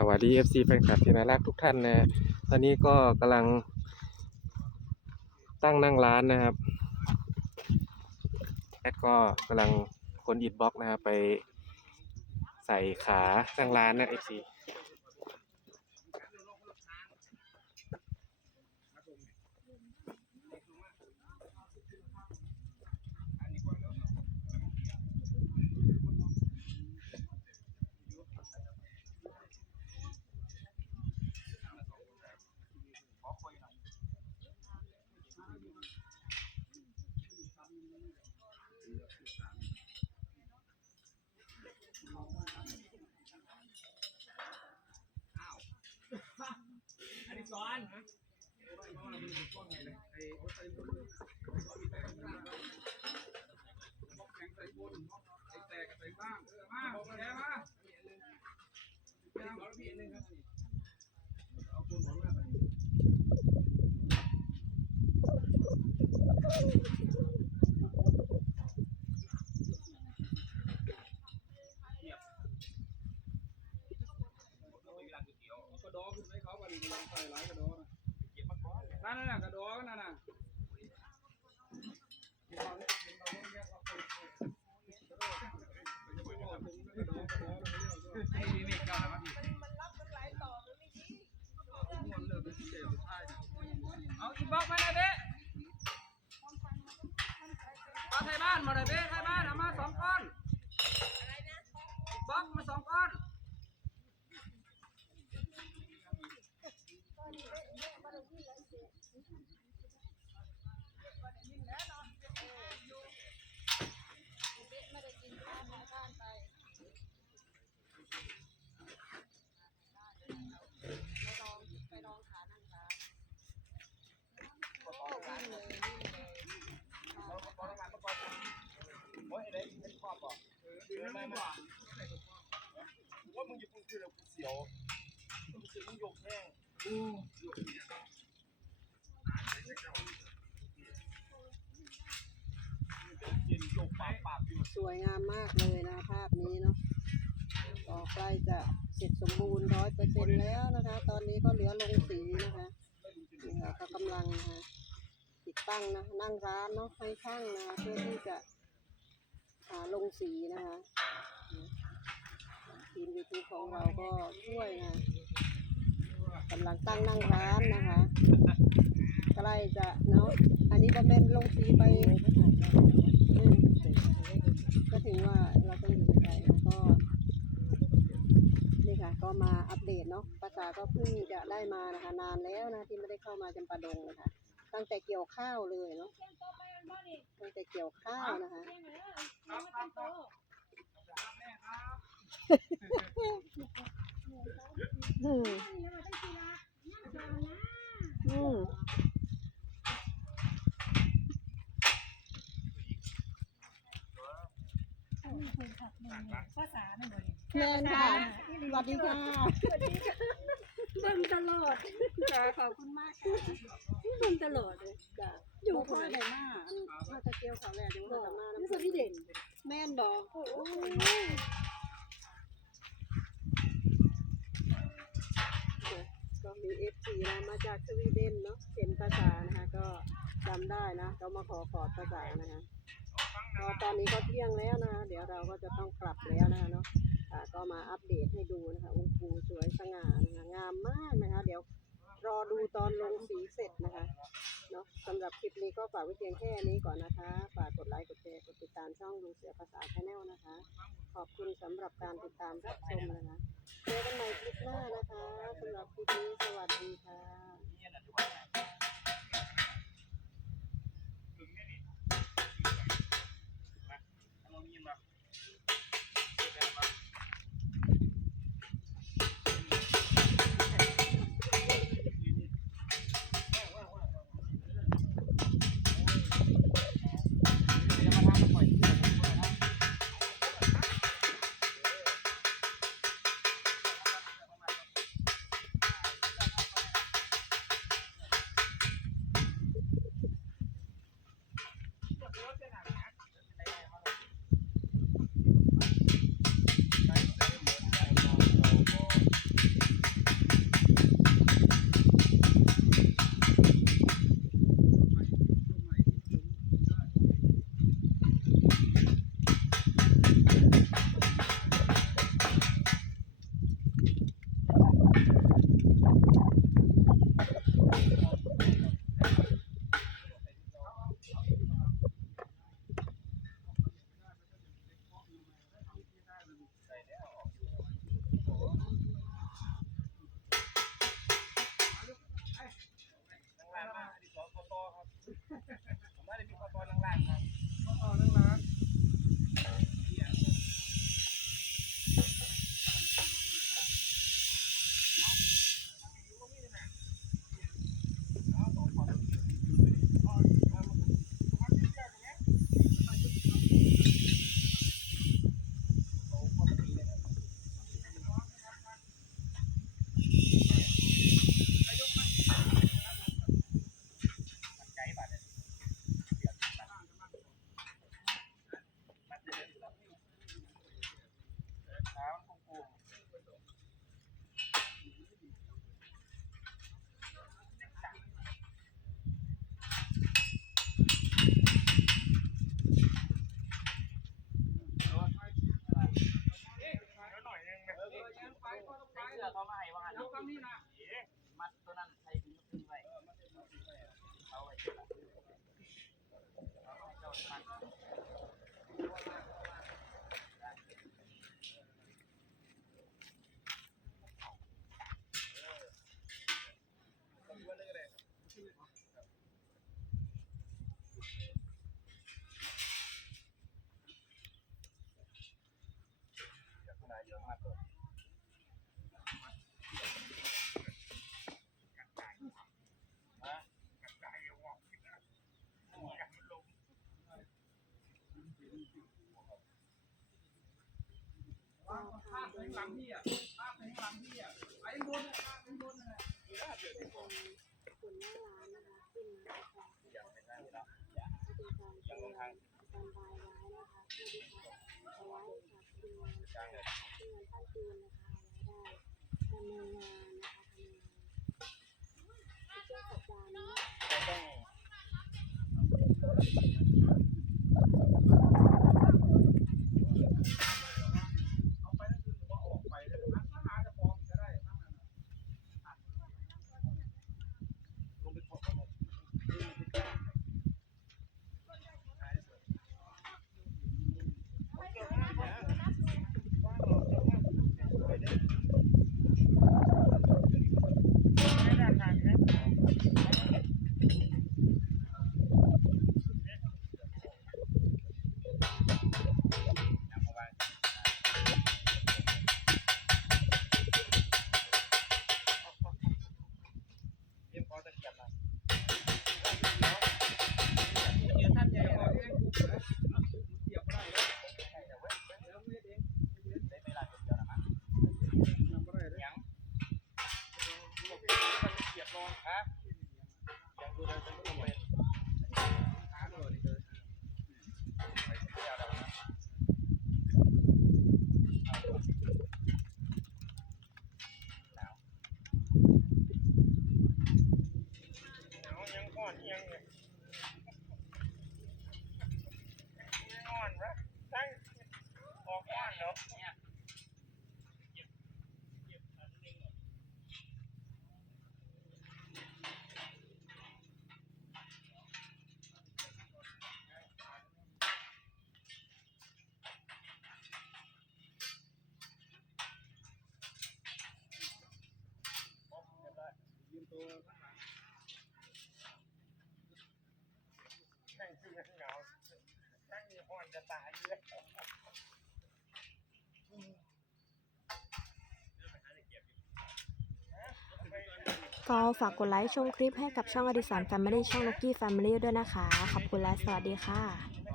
สวัสดี FC แฟนคลับที่น่ารักทุกท่านนะฮะตอนนี้ก็กำลังตั้งนั่งร้านนะครับแอดก็กำลังคนอิดบล็อกนะครับไปใส่ขานั่งร้านนะ FC ันนี้ซ้อนกระดอขึ้นให้เขาวันนี้มันใส่หลายกระดอ นะนั่นน่ะกระดอนั่นน่ะเอาอีบอกมาหน่อยเบ้มาไทยบ้านมาหน่อยเบ้ไทยบ้านเอามาสองก้อนบอกมาสองก้อน ว่าว่ามึงอยู่ปุ่นคือเราเสียวมึงคือมึงยกแห้งเย็นยกปากปากอยู่สวยงามมากเลยนะภาพนี้เนาะก็ใกล้จะเสร็จสมบูรณ์ร้อยเปอร์เซ็นแล้วนะคะ ตอนนี้ก็เหลือลงสีนะคะนะคะกำลังนะคะติดตั้งนะนั่งร้านเนาะให้ช่างนะคะเพื่อที่จะ ลงสีนะคะทีมยูทูบของเราก็ช่วยนะกำลังตั้งนั่งร้านนะคะใกล้จะเนาะอันนี้ก็เป็นลงสีไปก็ถึงว่าเราต้องอยู่ไกลแล้วก็นี่ค่ะก็มาอัปเดตเนาะภาษาก็เพิ่งจะได้มานะคะนานแล้วนะที่ไม่ได้เข้ามาจำปาดงนะคะตั้งแต่เกี่ยวข้าวเลยเนาะ ตั้งแต่เกี่ยวข้าวนะคะอืมอืมภาษาหนึ่งเลยแม่นค่ะสวัสดีค่ะเบิ่งตลอดขอบคุณมากค่ะเบิ่งตลอดเลยจ้า อยู่ค่อยไหนมามาตะเกียวเขาแหละเดี๋ยวเรามานี่สวีเด่น แม่นบอกก็มีเอฟซีนะมาจากสวีเดนเนาะเห็นภาษานะคะ ก็จำได้นะก็มาขอกอดภาษานะคะก็ตอนนี้ก็เที่ยงแล้วนะคะเดี๋ยวเราก็จะต้องกลับแล้วนะคะเนาะอ่าก็มาอัปเดตให้ดูนะคะองค์ปูสวยสง่านะคะงามมากนะคะ เดี๋ยว รอดูตอนลงสีเสร็จนะคะเนาะสำหรับคลิปนี้ก็ฝากไว้เพียงแค่นี้ก่อนนะคะ ฝากกดไลค์กดแชร์กดติดตามช่องลุงเสือภาษาชาแนลนะคะ ขอบคุณสำหรับการติดตามรับชมนะคะเจอกันใหม่คลิปหน้านะคะสำหรับคลิปนี้สวัสดีค่ะาพข้างหลังพี่อะภาพข้างหลังพี่อะไอ้บนภาพข้างบนนั่นแหละคนหน้าร้านนะคะขึ้นมาค่ะเป็นการเตือนการบายร้ายนะคะเพื่อที่จะเอาไว้ค่ดูเพื่อท่านจูนนะคะได้ดำเนินงานนะคะทำงานช่วงสัปดาห์นี้เอา เกี อ่อนจะตายเลยก็ฝากกดไลค์ชมคลิปให้กับช่องอดิสรแฟมิลี่ช่องล็อกกี้แฟมิลี่ด้วยนะคะ ขอบคุณและสวัสดีค่ะ